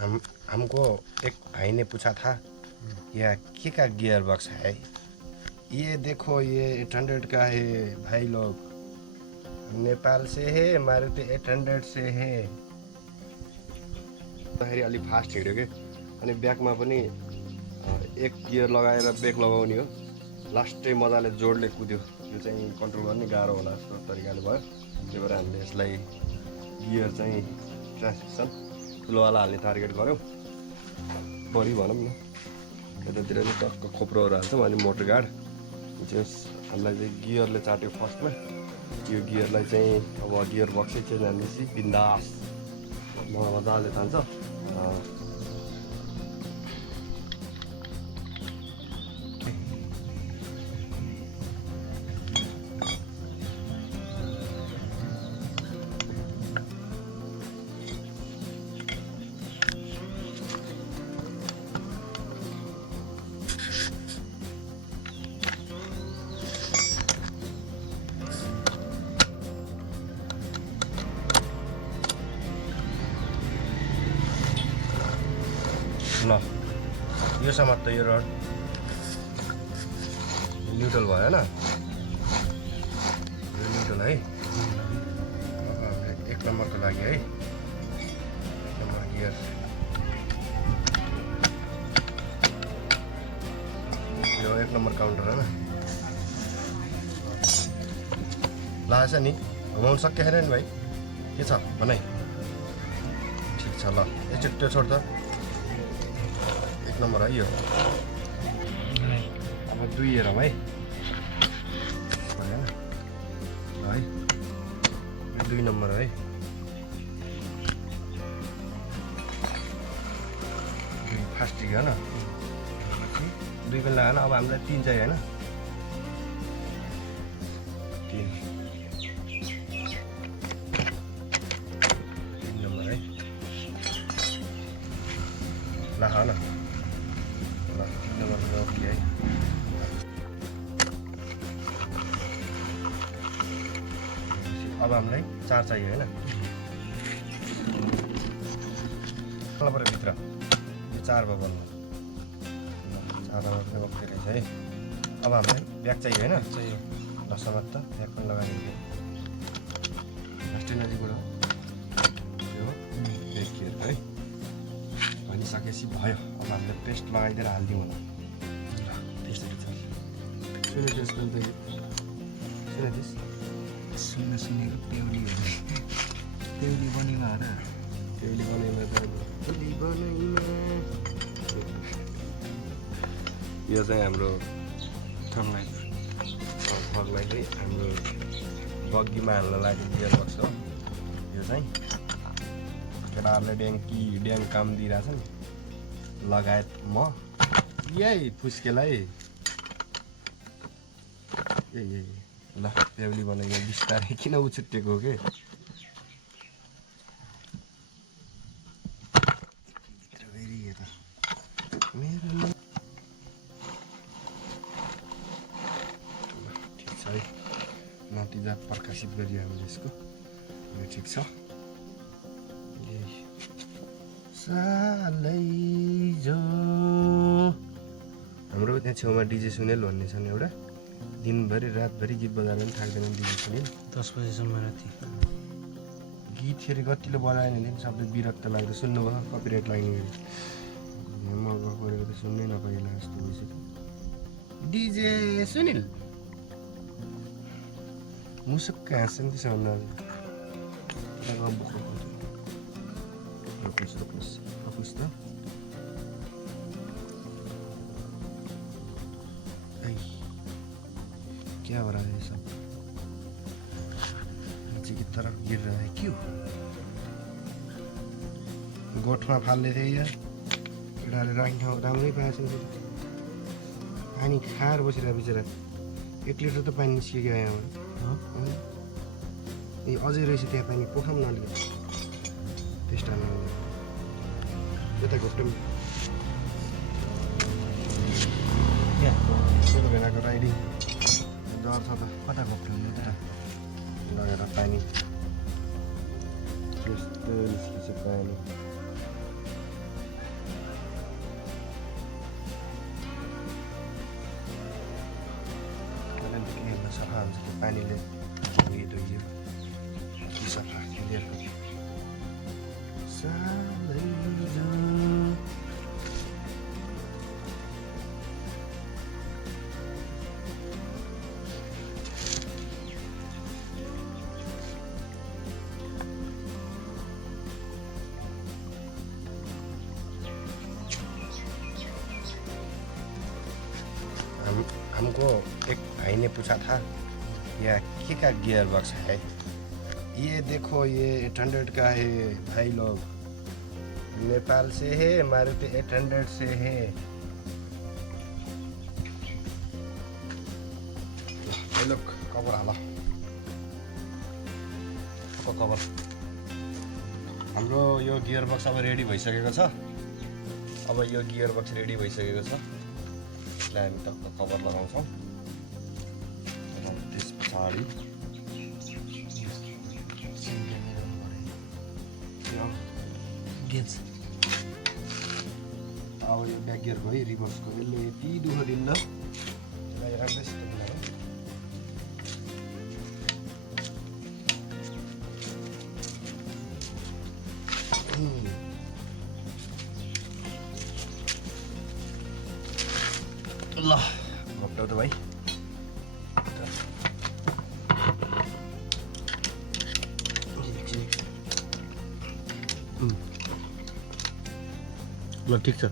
हमको एक भाई ने पूछा था यह क्या गियर बॉक्स है। ये देखो ये 800 का है भाई लोग, नेपाल से है, मारुति 800 से है। अलि फास्ट हिँड्यो के अनि ब्याकमा पनि एक गियर लगाएर ब्रेक लगाउने हो। लास्टै मजाले जोडले कुद्यो, यो चाहिँ कन्ट्रोल गर्ने गाह्रो होला जस्तो तरिकाले भयो। त्यही भएर हामीले यसलाई गियर चाहिँ ट्रान्समिसन ठुलोवाला हाल्ने टार्गेट गऱ्यौँ। बढी भनौँ न, यतातिर चाहिँ टक्क खोप्रोहरू हाल्छौँ अनि मोटर गार्ड चाहिँ हामीलाई चाहिँ गियरले चाट्यो फर्स्टमा। यो गियरलाई चाहिँ अब गियर बक्सै चेन्ज हाल्नेपछि बिन्दास मजाले तान्छ। ल यो समात्छ, यो रड न्युट्रल भयो होइन, यो न्युट्रल है। एक नम्बरको लागि है, नम्बर गियर यो 1 नम्बर काउन्टर होइन। लागेछ नि, घुमाउनु सकिएको छैन नि भाइ, के छ भनाइ? ठिक छ, ल एकचोटि त्यो छोड त। नम्बर है यो, अब 2 हेरौँ है, भएन है, यो 2 नम्बर है। 2 फास्टिक होइन, 2 पनि लागेन। अब हामीलाई 3 चाहियो होइन, 3 नम्बर है, लाख न है। अब हामीलाई 4 चाहियो होइन, पऱ्यो भित्र यो 4 भयो बल्ल, 4 नम्बर पनि ओके रहेछ है। अब हामीलाई ब्याग चाहियो होइन, ल समात त ब्याग पनि लगाइदियो। लास्टै नजिकबाट यो ब्याग गियर है भनिसकेपछि भयो। अब हामीले पेस्ट लगाइदिएर हालिदिउँ होला। सुनेको पेउली बनेमा हो र, पेउली बनाइमा यो चाहिँ हाम्रो थर्मलाइट चाहिँ हाम्रो बग्गीमा हाल्न लागि गियर बक्स हो। यो चाहिँ केटाहरूले ड्याङ काम दिइरहेछ नि, लगायत म यही फुस्केलाई यही ल पेउली बनाइयो। बिस्तारै किन उछुट्टिएको के, मेरो ठिक छ है। नतिजा प्रकाशित गरियो हामीले यसको, यो ठिक छ। सालै जो हाम्रो त्यहाँ छेउमा डिजे सुनेल भन्ने छ नि एउटा, दिनभरि रातभरि गीत बजाएर पनि थाक्दैन डिजे सुनेल। 10 बजेसम्म राति गीत फेरि कतिले बजाएन भने सबै विरक्त लाग्दो। सुन्नुभयो कपिराइट लाग्ने, म गरेको त सुन्नै नपाइला जस्तो भइसक्यो। डिजे सुनिल मुसुक्क हाँस्छ नि त्यसो भन्दा रोक्नुहोस् त। क्या हो रहा है सब, नीचे की तरफ गिर रहा है क्यों? गोठमा फाल्दै थियो यार, केटाले राख्ने ठाउँ राम्रै पाएछ। पानी खाएर बसिरहेको बिचरा, 1 लिटर त पानी निस्कियो यहाँबाट। ए अझै रहेछ त्यहाँ पानी, पोखाउँ न अलिकति टेस्ट हाल्नु। यता घुट्टो भेनाको राइडिङ डर छ त, कता घोप्ट्याउनु त लगेर पानी त्यस्तो निस्किन्छ पानी। पानीले धोइयो सफा क्लियर हमको एक भाई ने पूछा था यह क्या गियर बॉक्स है। ये देखो ये 800 का है भाई लोग, नेपाल से है, मारुति 800 से है। ये लोग कवर हाल कवर हाम्रो यो गियर बक्स अब रेडी भइसकेको छ। अब यो गियर बक्स रेडी भइसकेको छ, यसलाई हामी टक्क कभर लगाउँछौँ। त्यस पछाडि गेज अब यो ब्याक गियर भयो, रिभर्सको यसले यति दुःख दिन्न, यसलाई राम्रैसित बनाऊ। ल घप्टाउ त भाइ। ल ठिक छ।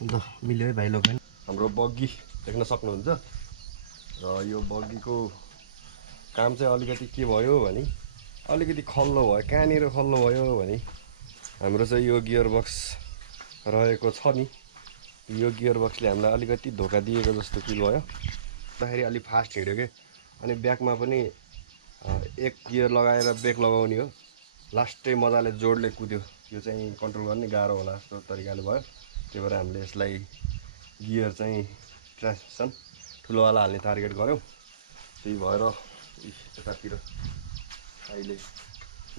ल मिल्यो है भाइ लोग। हाम्रो बग्गी देख्न सक्नुहुन्छ र यो बग्गीको काम चाहिँ अलिकति के भयो भने अलिकति खल्लो भयो। कहाँनिर खल्लो भयो भने हाम्रो चाहिँ यो गियर बक्स रहेको छ नि, यो गियर बक्सले हामीलाई अलिकति धोका दिएको जस्तो फिल भयो। अन्तखेरि अलिक फास्ट हिँड्यो कि, अनि ब्याकमा पनि एक गियर लगाएर ब्रेक लगाउने हो, लास्टै मजाले जोडले कुद्यो। यो चाहिँ कन्ट्रोल गर्ने गाह्रो होला जस्तो तरिकाले भयो। त्यही भएर हामीले यसलाई गियर चाहिँ ट्रान्समिसन ठुलोवाला हाल्ने टार्गेट गऱ्यौँ। त्यही भएर यतातिर अहिले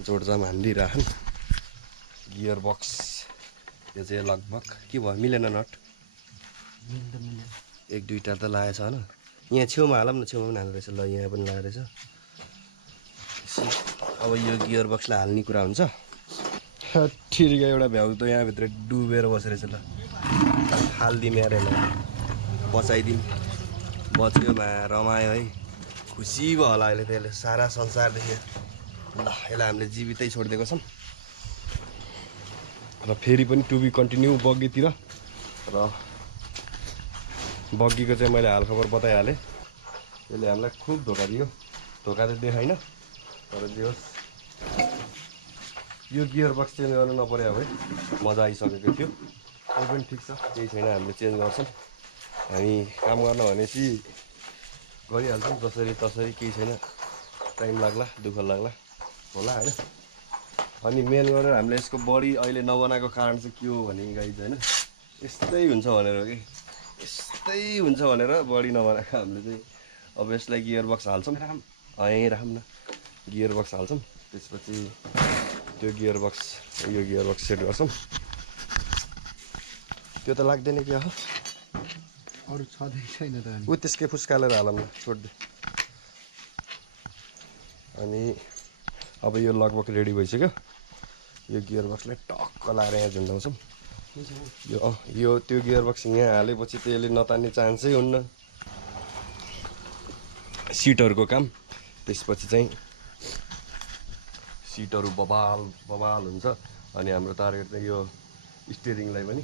जोडजाम हानिदिइराखन्। गियर बक्स यो चाहिँ लगभग के भयो, मिलेन नट एक दुईवटा त लागेछ होइन। यहाँ छेउमा हालौँ न, छेउमा पनि हाल्नु रहेछ। ल यहाँ पनि लागेको रहेछ। अब यो गियर बक्सलाई हाल्ने कुरा हुन्छ। ठिकै एउटा भ्याउ त यहाँभित्र डुबेर बसेको रहेछ। ल हालिदिउँ यार, यसलाई बचाइदिउँ। बच्यो मा रमायो है, खुसी भयो होला अहिले त यसले सारा संसार देख्यो। ल यसलाई हामीले जीवितै छोडिदिएको छौँ र फेरि पनि टु बी कन्टिन्यू बग्गीतिर। र बग्गीको चाहिँ मैले हालखबर बताइहालेँ। यसले हामीलाई खुब धोका दियो। धोका त देखाइन, तर जे होस् यो गियर बक्स चेन्ज गर्नु नपऱ्यो भए मजा आइसकेको थियो। त्यो पनि ठिक छ, केही छैन, हामीले चेन्ज गर्छौँ। हामी काम गर्न भनेपछि गरिहाल्छौँ जसरी तसरी, केही छैन। टाइम लाग्ला, दुःख लाग्ला होला होइन। अनि मेन गरेर हामीले यसको बडी अहिले नबनाएको कारण चाहिँ के हो भने गाइज होइन, यस्तै हुन्छ भनेर हो कि, यस्तै हुन्छ भनेर बडी नबनाएको हामीले चाहिँ। अब यसलाई गियर बक्स हाल्छौँ, यहीँ राखौँ न, गियर बक्स हाल्छौँ। त्यसपछि त्यो गियर बक्स यो गियर बक्स सेट गर्छौँ। त्यो त लाग्दैन क्या हो, अरू छँदै छैन त। ऊ त्यसकै फुस्कालेर हालौँ न, छोडिदियो। अनि अब यो लगभग रेडी भइसक्यो। यो गियर बक्सलाई टक्क लाएर यहाँ झुन्डाउँछौँ। यो त्यो गियर बक्स यहाँ हालेपछि त यसले नतान्ने चान्सै हुन्न। सिटहरूको काम, त्यसपछि चाहिँ सिटहरू बबाल बबाल हुन्छ। अनि हाम्रो टार्गेट चाहिँ यो स्टियरिङलाई पनि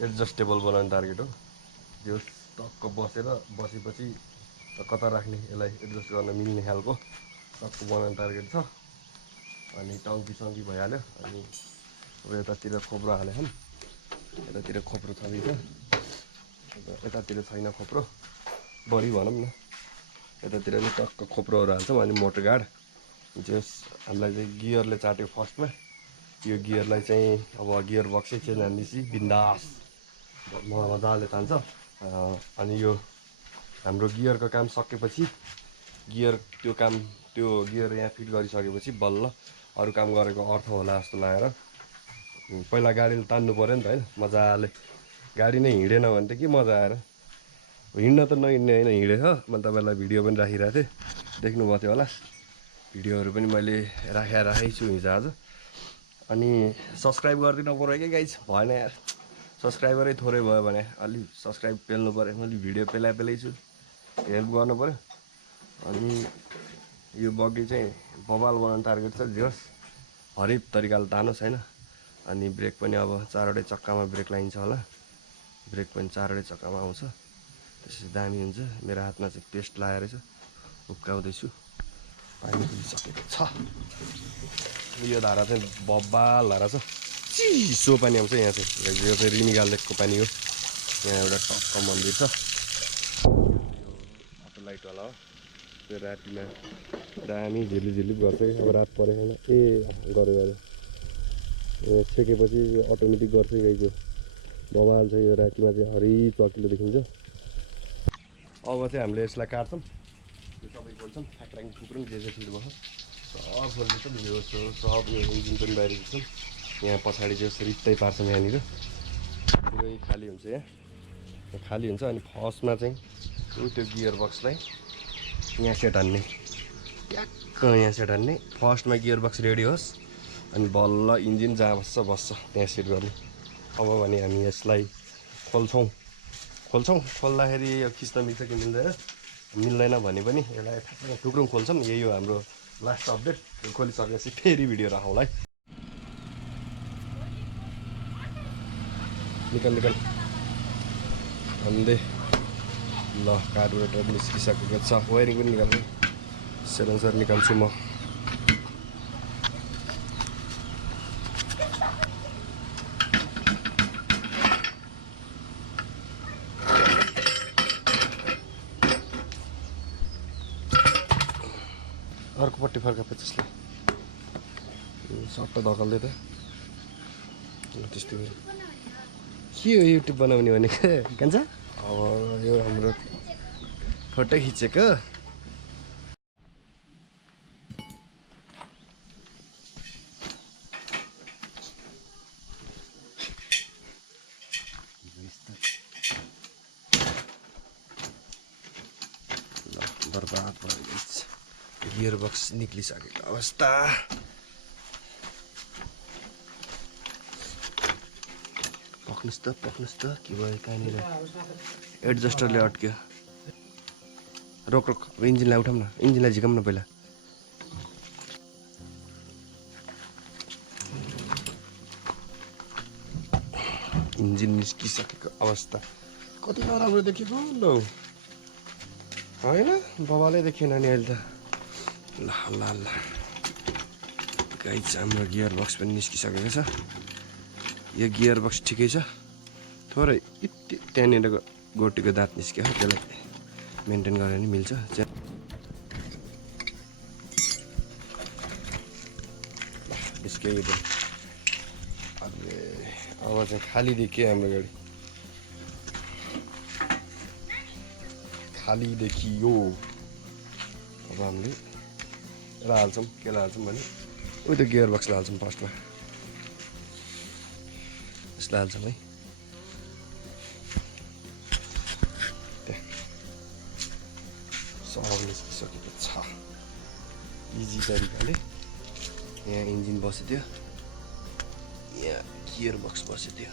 एडजस्टेबल बनाउने टार्गेट हो। जो टक्क बसेपछि कता राख्ने, यसलाई एडजस्ट गर्न मिल्ने खालको टक्क बनाउने टार्गेट छ। अनि टङ्की भइहाल्यो। अनि अब यतातिर खोप्रो हालेछौँ, यतातिर खोप्रो छँदैछ, यतातिर छैन खोप्रो, बढी भनौँ न। यतातिर चाहिँ टक्क खोप्रोहरू हाल्छौँ। अनि मोटर गार्ड जस हामीलाई चाहिँ गियरले चाट्यो फर्स्टमा, यो गियरलाई चाहिँ अब गियर बक्सै चेन्ज हान्दैछ बिन्दास मजाले तान्छ। अनि यो हाम्रो गियरको काम सकेपछि त्यो गियर यहाँ फिट गरिसकेपछि बल्ल अरू काम गरेको अर्थ होला जस्तो लागेर पहिला गाडीले तान्नु पऱ्यो नि त होइन मजाले गाडी नै हिँडेन भने त के मजा आएर हिँड्न त नहिँड्ने होइन हिँडेछ मैले तपाईँलाई भिडियो पनि राखिरहेको थिएँ देख्नुभएको थियो होला भिडियोहरू पनि मैले राखेको छु हिजो आज अनि सब्सक्राइब गरिदिनु पऱ्यो कि गाइज भएन यार सब्सक्राइबरै थोरै भयो भने अलि सब्सक्राइब पेल्नु पऱ्यो मैले भिडियो पेलाइ छु हेल्प गर्नु पऱ्यो अनि यो बग्गी चाहिँ बबाल बनाउने टार्गेट छ जे होस् हरेक तरिकाले तानोस् होइन अनि ब्रेक पनि अब 4वटै चक्कामा ब्रेक लाइन्छ होला ब्रेक पनि 4वटै चक्कामा आउँछ त्यसपछि दामी हुन्छ मेरो हातमा चाहिँ पेस्ट लगाएर छ उक्काउँदैछु पानी पिइसकेको छ यो धारा चाहिँ बब्बाल धारा छ चिसो पानी आउँछ यहाँ चाहिँ यो चाहिँ रिनी गालेको पानी हो यहाँ एउटा टक्क मन्दिर छ अटो लाइटवाला हो त्यो रातिमा दामी झिलिप गर्छ अब रात परेको छैन ए गऱ्यो ए सेकेपछि अटोमेटिक गर्छ गाईको बबाल छ यो रातिमा चाहिँ हरि चकिलो देखिन्छ अब चाहिँ हामीले यसलाई काट्छौँ यो सबै खोल्छौँ फ्याक्राङ टुक्रुङ जे फिट भयो सब खोल्दैछौँ यो सब यो इन्जिन पनि बाहिर दिन्छौँ यहाँ पछाडि चाहिँ रित्तै पार्छौँ यहाँनिर पुरै खाली हुन्छ यहाँ खाली हुन्छ अनि फर्स्टमा चाहिँ त्यो गियर बक्सलाई यहाँ सेट हान्ने ट्याक्क यहाँ सेट हान्ने फर्स्टमा गियर बक्स रेडी होस् अनि बल्ल इन्जिन जहाँ बस्छ त्यहाँ सेट गर्ने अब भने हामी यसलाई खोल्छौँ खोल्दाखेरि यो खिच्न मिल्छ कि मिल्दैन भने पनि यसलाई टुक्रुङ खोल्छौँ यही हो हाम्रो लास्ट अपडेट खोलिसकेपछि फेरि भिडियो राखौँला है निकाल अन्धे ल कार्बोरेटर निस्किसकेको छ वायरिङ पनि निकाल्नु सेलेन्सर निकाल्छु म अर्कोपट्टि फर्काएको त्यसले सट्ट धकाल्दै त त्यस्तो के हो युट्युब बनाउने भनेको कान्छ अब यो हाम्रो फोटो खिचेको बर्बाद भयो गियर बक्स निक्लिसकेको अवस्था पक्नुस् त के भयो कहाँनिर एडजस्टरले अड्क्यो रोक इन्जिनलाई उठाउँ न इन्जिनलाई झिकाउँ न पहिला इन्जिन निस्किसकेको अवस्था कति नराम्रो देखेको ल होइन बबालै देखेन नि अहिले त ल गाइज हाम्रो गियर बक्स पनि निस्किसकेको छ यो गियर बक्स ठिकै छ थोरै त्यहाँनिर गोटीको दाँत निस्क्यो त्यसलाई मेन्टेन गरेर नि मिल्छ निस्क्यो अब चाहिँ खाली देखियो हाम्रो गाडी खाली देखियो अब हामीले हाल्छौँ केलाई हाल्छौँ भने उयो त गियर बक्सलाई हाल्छौँ फर्स्टमा यसलाई हाल्छौँ है सब निस्किसकेको छ इजी तरिकाले यहाँ इन्जिन बसिदियो यहाँ गियर बक्स बसिदियो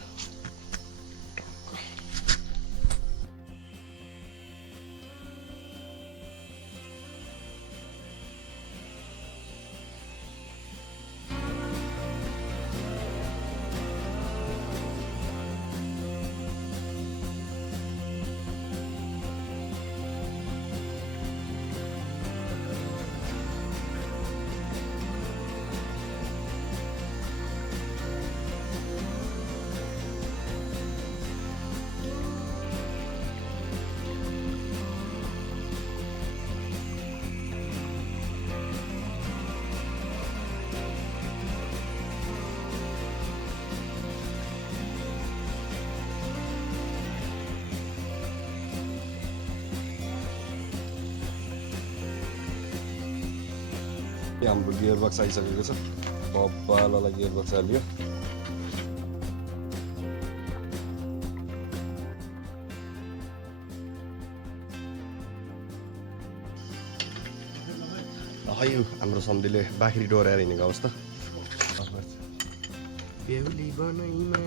हाम्रो गियर बक्स आइसकेको छ बब्बाललाई गियर बक्स हाल्यो खै हाम्रो सम्धीले बाख्री डोराएर हिँडेको अवस्था। बेहुली बनैमा